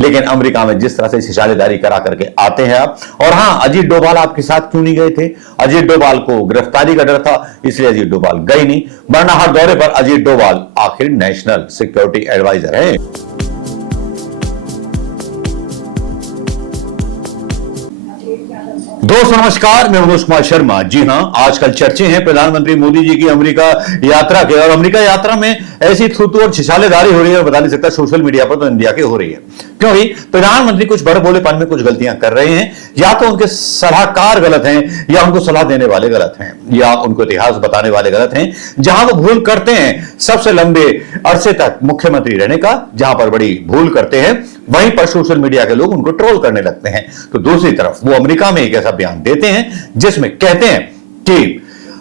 लेकिन अमेरिका में जिस तरह से शिशालेदारी करा करके आते हैं आप। और हां, अजीत डोभाल आपके साथ क्यों नहीं गए थे? अजीत डोभाल को गिरफ्तारी का डर था, इसलिए अजीत डोभाल गए नहीं, वरना हर दौरे पर अजीत डोभाल आखिर नेशनल सिक्योरिटी एडवाइजर है। दोस्तों नमस्कार, मैं मनोज कुमार शर्मा। जी हां, आजकल चर्चे हैं प्रधानमंत्री मोदी जी की अमेरिका यात्रा के, और अमेरिका यात्रा में ऐसी थूथू और छिछालेदारी हो रही है, बता नहीं सकता सोशल मीडिया पर तो इंडिया के हो रही है। क्योंकि प्रधानमंत्री कुछ बड़े बोलेपन में कुछ गलतियां कर रहे हैं, या तो उनके सलाहकार गलत हैं, या उनको सलाह देने वाले गलत हैं, या उनको इतिहास बताने वाले गलत हैं। जहां वो भूल करते हैं सबसे लंबे अरसे तक मुख्यमंत्री रहने का, जहां पर बड़ी भूल करते हैं, वहीं पर सोशल मीडिया के लोग उनको ट्रोल करने लगते हैं। तो दूसरी तरफ वो अमेरिका में एक ऐसा बयान देते हैं जिसमें कहते हैं कि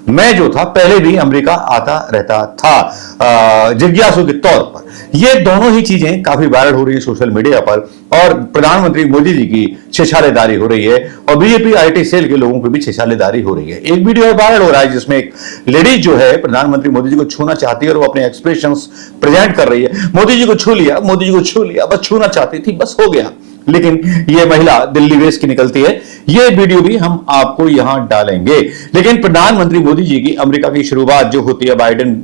मैं जो था पहले भी अमेरिका आता रहता था जिज्ञासु के तौर पर। ये दोनों ही चीजें काफी वायरल हो रही है सोशल मीडिया पर, और प्रधानमंत्री मोदी जी की छिछालेदारी हो रही है, और बीजेपी आईटी सेल के लोगों की भी छिछालेदारी हो रही है। एक वीडियो वायरल हो रहा है जिसमें एक लेडीज जो है प्रधानमंत्री मोदी जी को छूना चाहती है, और वो अपने एक्सप्रेशंस प्रेजेंट कर रही है। मोदी जी को छू लिया, मोदी जी को छू लिया, बस छूना चाहती थी, बस हो गया। लेकिन ये महिला दिल्ली वेस्ट की निकलती है। ये वीडियो भी हम आपको यहां डालेंगे। लेकिन प्रधानमंत्री मोदी जी की अमेरिका की शुरुआत जो होती है बाइडेन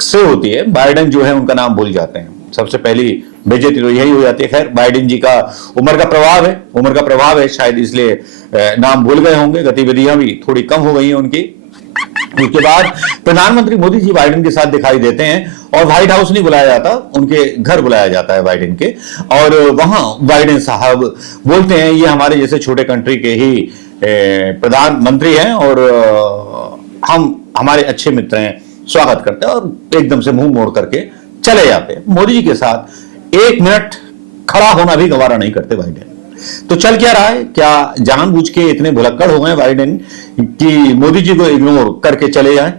से होती है। बाइडेन जो है उनका नाम भूल जाते हैं, सबसे पहली बेइज्जती तो यही हो जाती है। खैर, बाइडेन जी का उम्र का प्रभाव है, शायद इसलिए नाम भूल गए होंगे। गतिविधियां भी थोड़ी कम हो गई हैं उनकी। उसके बाद प्रधानमंत्री मोदी जी बाइडेन के साथ दिखाई देते हैं, और व्हाइट हाउस नहीं बुलाया जाता, उनके घर बुलाया जाता है बाइडेन के, और वहां बाइडेन साहब बोलते हैं ये हमारे जैसे छोटे कंट्री के ही प्रधानमंत्री हैं, और हम हमारे अच्छे मित्र हैं, स्वागत करते हैं, और एकदम से मुंह मोड़ करके चले जाते हैं। मोदी जी के साथ एक मिनट खड़ा होना भी गवारा नहीं करते बाइडेन। तो चल क्या रहा है? क्या जानबूझ के इतने भुलक्कड़ हो गए बाइडेन कि मोदी जी को इग्नोर करके चले जाएं?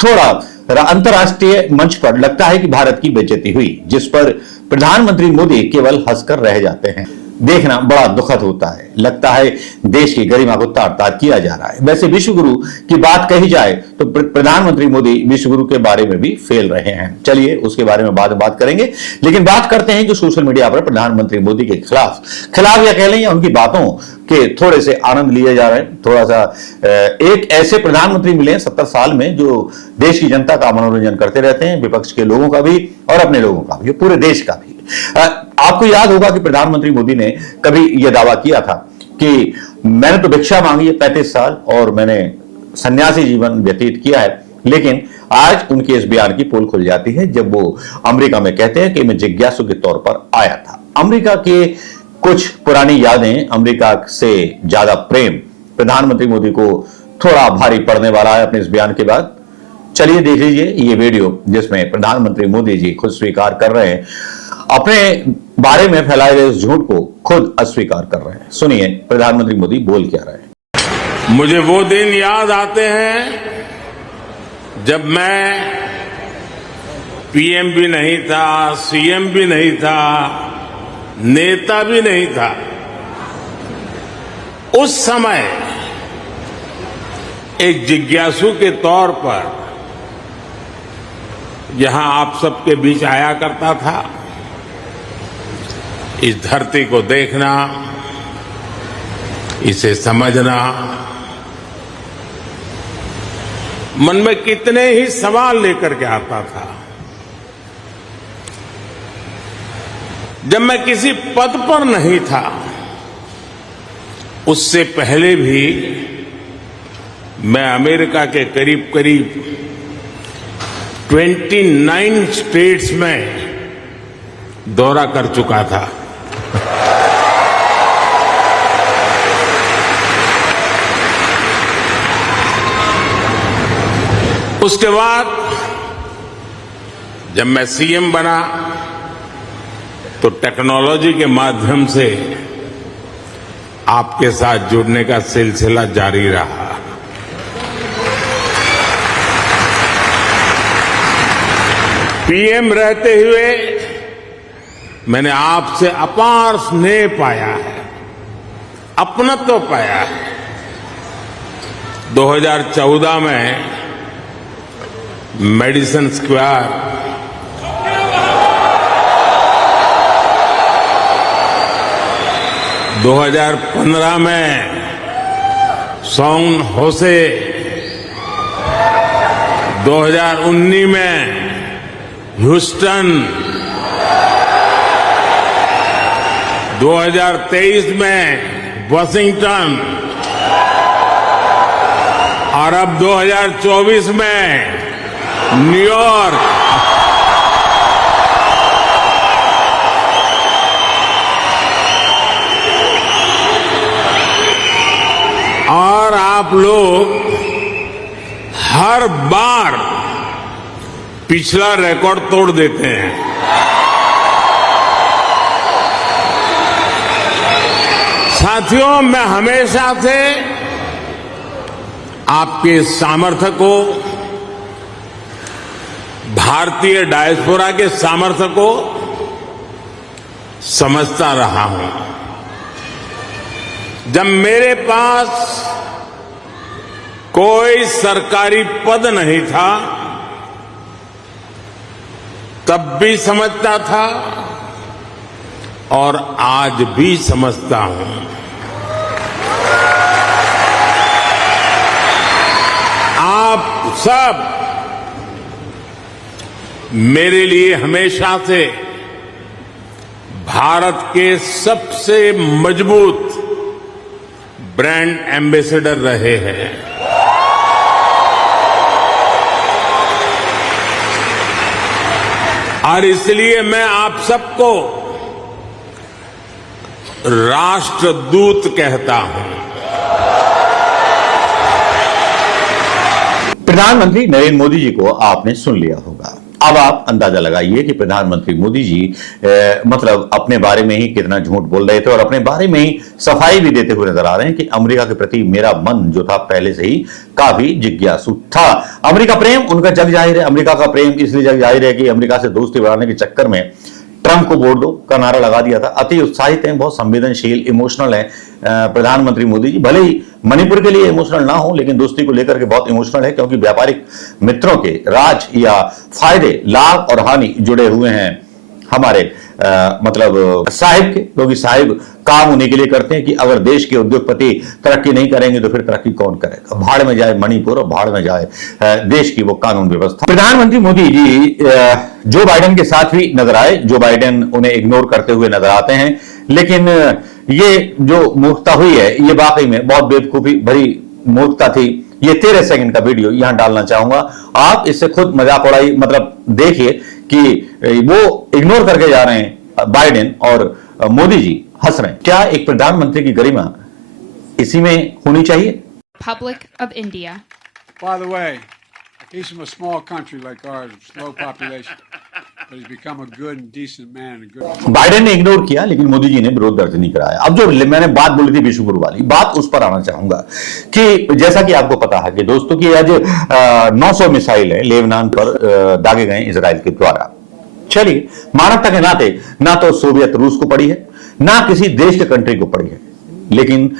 थोड़ा अंतरराष्ट्रीय मंच पर लगता है कि भारत की बेइज्जती हुई, जिस पर प्रधानमंत्री मोदी केवल हंसकर रह जाते हैं। देखना बड़ा दुखद होता है। लगता है देश की गरिमा को तार-तार किया जा रहा है। वैसे विश्वगुरु की बात कही जाए तो प्रधानमंत्री मोदी विश्वगुरु के बारे में भी फेल रहे हैं। चलिए उसके बारे में बाद में बात करेंगे, लेकिन बात करते हैं कि सोशल मीडिया पर प्रधानमंत्री मोदी के खिलाफ या कह लें, या उनकी बातों के थोड़े से आनंद लिए जा रहे हैं। थोड़ा सा एक ऐसे प्रधानमंत्री मिले 70 साल में जो देश की जनता का मनोरंजन करते रहते हैं, विपक्ष के लोगों का भी और अपने लोगों का भी, पूरे देश का भी। आपको याद होगा कि प्रधानमंत्री मोदी ने कभी यह दावा किया था कि मैंने तो भिक्षा मांगी है 35 साल और मैंने सन्यासी जीवन व्यतीत किया है। लेकिन आज उनके इस बयान की पोल खुल जाती है जब वो अमेरिका में कहते हैं कि मैं जिज्ञासु के तौर पर आया था। अमेरिका के कुछ पुरानी यादें, अमेरिका से ज्यादा प्रेम प्रधानमंत्री मोदी को थोड़ा भारी पड़ने वाला है अपने इस बयान के बाद। चलिए देख लीजिए ये वीडियो जिसमें प्रधानमंत्री मोदी जी खुद स्वीकार कर रहे हैं, अपने बारे में फैलाए गए उस झूठ को खुद अस्वीकार कर रहे हैं। सुनिए प्रधानमंत्री मोदी बोल क्या रहे हैं। मुझे वो दिन याद आते हैं जब मैं पीएम भी नहीं था, सीएम भी नहीं था, नेता भी नहीं था। उस समय एक जिज्ञासु के तौर पर यहां आप सबके बीच आया करता था। इस धरती को देखना, इसे समझना, मन में कितने ही सवाल लेकर के आता था। जब मैं किसी पद पर नहीं था, उससे पहले भी मैं अमेरिका के करीब करीब 29 स्टेट्स में दौरा कर चुका था। उसके बाद जब मैं सीएम बना तो टेक्नोलॉजी के माध्यम से आपके साथ जुड़ने का सिलसिला जारी रहा। पीएम रहते हुए मैंने आपसे अपार स्नेह पाया है, अपनत्व पाया है। 2014 में मेडिसन स्क्वायर 2015 में सॉन होसे, 2019 में ह्यूस्टन, 2023 में वाशिंगटन और अब 2024 में न्यूयॉर्क। और आप लोग हर बार पिछला रिकॉर्ड तोड़ देते हैं। साथियों, मैं हमेशा से आपके सामर्थ्य को, भारतीय डायस्पोरा के सामर्थ्य को समझता रहा हूं। जब मेरे पास कोई सरकारी पद नहीं था, तब भी समझता था और आज भी समझता हूं। आप सब मेरे लिए हमेशा से भारत के सबसे मजबूत ब्रांड एम्बेसडर रहे हैं। और इसलिए मैं आप सबको राष्ट्रदूत कहता हूं। प्रधानमंत्री नरेंद्र मोदी जी को आपने सुन लिया होगा। अब आप अंदाजा लगाइए कि प्रधानमंत्री मोदी जी मतलब अपने बारे में ही कितना झूठ बोल रहे थे और अपने बारे में ही सफाई भी देते हुए नजर आ रहे हैं कि अमेरिका के प्रति मेरा मन जो था पहले से ही काफी जिज्ञासु था। अमेरिका प्रेम उनका जग जाहिर है। अमेरिका का प्रेम इसलिए जग जाहिर है कि अमेरिका से दोस्ती बढ़ाने के चक्कर में ट्रंप को वोट दो का नारा लगा दिया था। अति उत्साहित हैं, बहुत संवेदनशील, इमोशनल है प्रधानमंत्री मोदी जी। भले ही मणिपुर के लिए इमोशनल ना हो, लेकिन दोस्ती को लेकर के बहुत इमोशनल है, क्योंकि व्यापारिक मित्रों के राज या फायदे, लाभ और हानि जुड़े हुए हैं हमारे मतलब साहिब के, क्योंकि साहिब काम उन्हीं के लिए करते हैं कि अगर देश के उद्योगपति तरक्की नहीं करेंगे तो फिर तरक्की कौन करेगा। भाड़ में जाए मणिपुर और भाड़ में जाए देश की वो कानून व्यवस्था। प्रधानमंत्री मोदी जी जो बाइडेन के साथ भी नजर आए। जो बाइडेन उन्हें इग्नोर करते हुए नजर आते हैं, लेकिन ये जो मूर्खता हुई है ये वाकई में बहुत बेवकूफी भरी मूर्खता थी। ये 13 सेकंड का वीडियो यहां डालना चाहूंगा, आप इससे खुद मजाक उड़ाई मतलब देखिए कि वो इग्नोर करके जा रहे हैं बाइडेन और मोदी जी हंस रहे हैं। क्या एक प्रधानमंत्री की गरिमा इसी में होनी चाहिए? Republic of India. By the way, he's from a small country like ours, low population, but he's become a good and decent man. And good. Biden ने इग्नोर किया, लेकिन मोदी जी ने विरोध दर्ज नहीं कराया। अब जो मैंने बात बोली थी विश्वगुरु वाली बात, उस पर आना चाहूंगा कि जैसा कि आपको पता है कि दोस्तों की आज 900 मिसाइल है लेबनान पर दागे गए इजराइल के द्वारा। चलिए, मानवता के नाते ना तो सोवियत रूस को पड़ी है, ना किसी देश के कंट्री को पड़ी है, लेकिन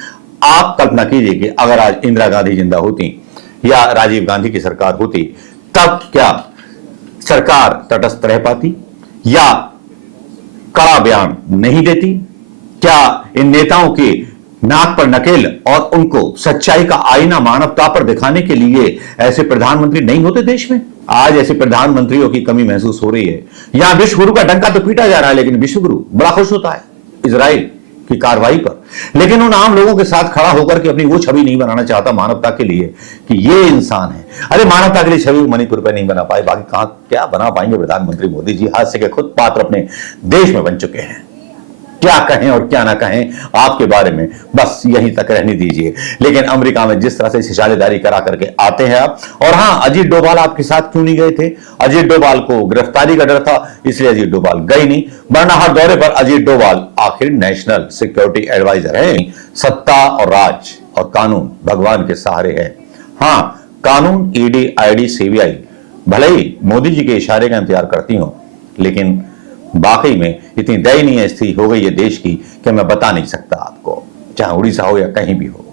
आप कल्पना कीजिए कि अगर आज इंदिरा गांधी जिंदा होती या राजीव गांधी की सरकार होती, तब क्या सरकार तटस्थ रह पाती या कड़ा बयान नहीं देती? क्या इन नेताओं के नाक पर नकेल और उनको सच्चाई का आईना मानवता पर दिखाने के लिए ऐसे प्रधानमंत्री नहीं होते देश में? आज ऐसे प्रधानमंत्रियों की कमी महसूस हो रही है। यहां विश्वगुरु का डंका तो पीटा जा रहा है, लेकिन विश्वगुरु बड़ा खुश होता है इजराइल की कार्रवाई पर, लेकिन उन आम लोगों के साथ खड़ा होकर के अपनी वो छवि नहीं बनाना चाहता मानवता के लिए कि ये इंसान है। अरे मानवता के लिए छवि मणिपुर पर नहीं बना पाए, बाकी कहां क्या बना पाएंगे प्रधानमंत्री मोदी जी? हादसे के खुद पात्र अपने देश में बन चुके हैं। क्या कहें और क्या ना कहें आपके बारे में, बस यहीं तक रहने दीजिए। लेकिन अमेरिका में जिस तरह से शिशालेदारी करा करके आते हैं आप, और हां, अजीत डोभाल आपके साथ क्यों नहीं गए थे? अजीत डोभाल को गिरफ्तारी का डर था, इसलिए अजीत डोभाल गए नहीं, वरना हर दौरे पर अजीत डोभाल आखिर नेशनल सिक्योरिटी एडवाइजर है। सत्ता और राज और कानून भगवान के सहारे है। हां, कानून, ईडी, आईडी, सीबीआई भले ही मोदी जी के इशारे का इंतजार करती हो, लेकिन वाकई में इतनी दयनीय स्थिति हो गई है देश की कि मैं बता नहीं सकता आपको, चाहे उड़ीसा हो या कहीं भी हो।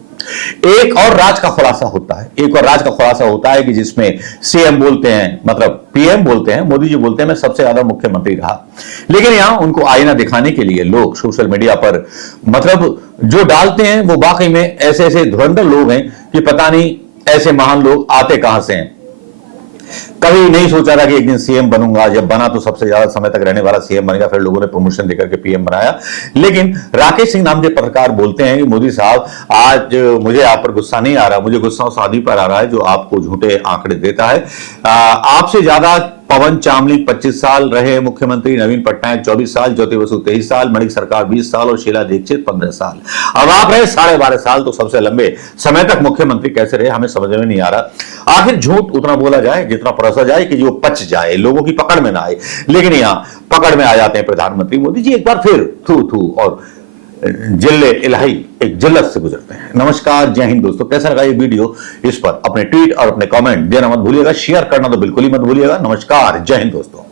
एक और राज का खुलासा होता है, एक और राज का खुलासा होता है कि जिसमें सीएम बोलते हैं, मतलब पीएम बोलते हैं, मोदी जी बोलते हैं मैं सबसे ज्यादा मुख्यमंत्री रहा, लेकिन यहां उनको आईना दिखाने के लिए लोग सोशल मीडिया पर मतलब जो डालते हैं वो वाकई में ऐसे ऐसे धुरंधर लोग हैं कि पता नहीं ऐसे महान लोग आते कहां से हैं। कभी नहीं सोचा था कि एक दिन सीएम बनूंगा, जब बना तो सबसे ज्यादा समय तक रहने वाला सीएम बनेगा, फिर लोगों ने प्रमोशन देकर के पीएम बनाया। लेकिन राकेश सिंह नाम के पत्रकार बोलते हैं कि मोदी साहब आज मुझे आप पर गुस्सा नहीं आ रहा, मुझे गुस्सा उस आदमी पर आ रहा है जो आपको झूठे आंकड़े देता है। आपसे ज्यादा पवन चामलिंग 25 साल रहे मुख्यमंत्री, नवीन पटनायक 24 साल, ज्योति बसु 23 साल, मणिक सरकार 20 साल और शीला दीक्षित 15 साल। अब आप रहे 12.5 साल, तो सबसे लंबे समय तक मुख्यमंत्री कैसे रहे हमें समझ में नहीं आ रहा। आखिर झूठ उतना बोला जाए जितना परोसा जाए कि जो पच जाए, लोगों की पकड़ में ना आए, लेकिन यहां पकड़ में आ जाते हैं प्रधानमंत्री मोदी जी। एक बार फिर थू थू और जिल्ले इलाही एक जिल्लत से गुजरते हैं। नमस्कार, जय हिंद दोस्तों, कैसा लगा ये वीडियो? इस पर अपने ट्वीट और अपने कमेंट देना मत भूलिएगा, शेयर करना तो बिल्कुल ही मत भूलिएगा। नमस्कार, जय हिंद दोस्तों।